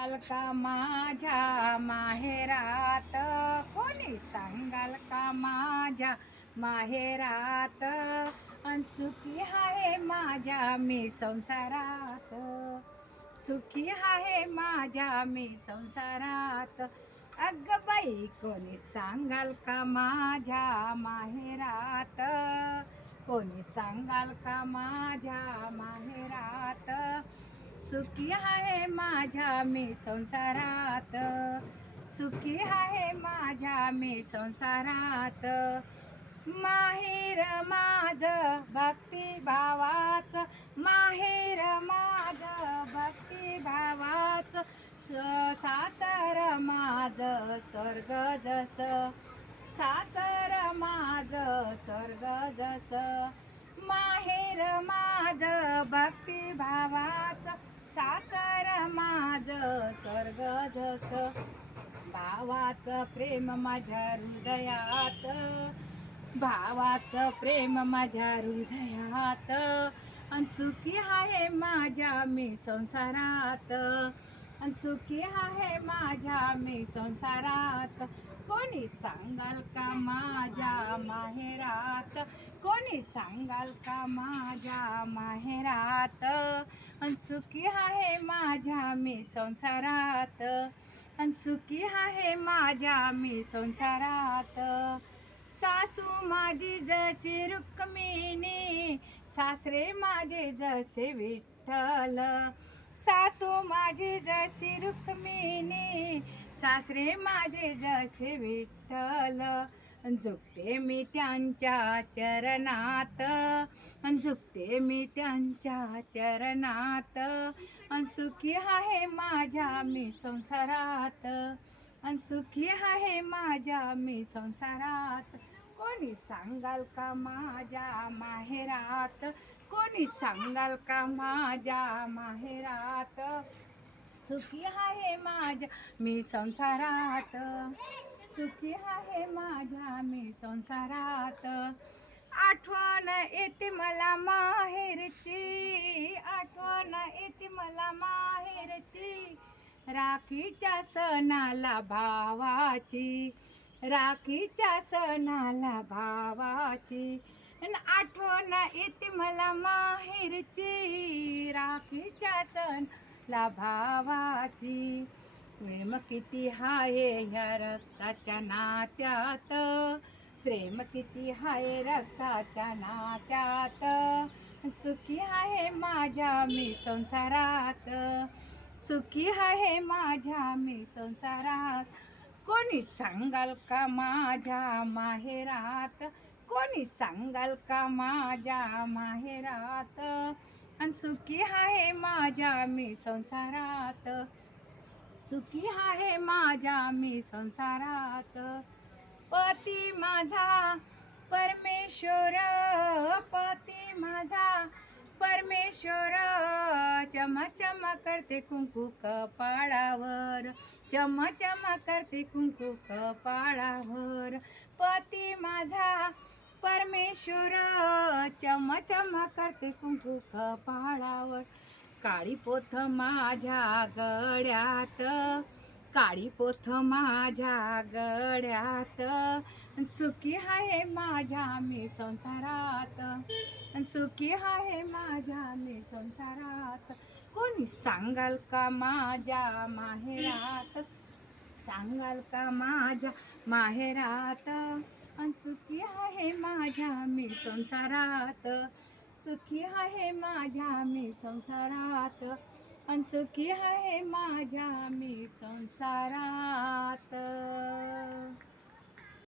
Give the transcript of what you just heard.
सांगाल का माझ्या माहेरात? कोणी सांगाल का माझ्या माहेरात? अन सुखी आहे माझ्या मी संसारात. सुखी आहे माझ्या मी संसारात. अग बाई कोणी सांगाल का माझ्या माहेरात? कोणी सांगाल का माझ्या माहेरात? सुखी आहे माझ्या मी संसारात. सुखी आहे माझ्या मी संसारात. माहेर माझ भक्ती भावाच. माहेर माझ भक्ती भावाच. स- सासर माझ स्वर्ग जस. सासर माझ स्वर्ग जस. माहेर माझ भक्तीभावा सासर माझ स्वर्ग जस. भावाचं प्रेम माझ्या हृदयात. भावाचं प्रेम माझ्या हृदयात. अन सुखी आहे माझ्या मी संसारात. अन सुखी आहे माझ्या मी संसारात. कोणी सांगाल का माझ्या माहेरात? कोणी सांगाल का माझ्या माहेरात? अन सुखी आहे माझ्या मी संसारात. अन सुखी आहे माझ्या मी संसारात. सासू माझी जशी रुक्मिणी सासरे माझे जसे विठ्ठल. सासू माझी जशी रुक्मिणी सासरे माझे जसे विठ्ठल. झुकते मी त्यांच्या चरणात. झुकते मी त्यांच्या चरणात. अन सुखी आहे माझ्या मी संसारात. अन सुखी आहे माझ्या मी संसारात. कोणी सांगाल का माझ्या माहेरात? कोणी सांगाल का माझ्या माहेरात? सुखी आहे माझ्या मी संसारात. सुखी आहे माझ्या मी संसारात. आठवण येते मला माहेरची आठवण येते मला माहेरची. राखीच्या सणाला भावाची राखीच्या सणाला भावाची. आठवण येते मला माहेरची राखीच्या सणाला भावाची. प्रेम किती हाय ह्या रक्ताच्या नात्यात? प्रेम किती हाय रक्ताच्या नात्यात? सुखी आहे माझ्या मी संसारात. सुखी आहे माझ्या मी संसारात. कोणी सांगाल का माझ्या माहेरात? कोणी सांगाल का माझ्या माहेरात? आणि सुखी आहे माझ्या मी संसारात. सुखी आहे माझ्या मी संसारात. पती माझा परमेश्वर पती माझा परमेश्वर. चम चम करते कुंकू कपाळावर चम चम करते कुंकू कपाळावर. पती माझा परमेश्वर चम चम करते कुंकू कपाळावर. काळी पोथ माझ्या गड्यात काळी पोथ माझ्या गड्यात. सुखी आहे माझ्या मी संसारात सुखी आहे माझ्या मी संसारात. कोणी सांगाल का माझ्या माहेरात? सांगाल का माझ्या माहेरात? अन सुखी आहे माझ्या मी संसारात. सुखी आहे माझ्या मी संसारात. अन सुखी आहे माझ्या मी संसारात.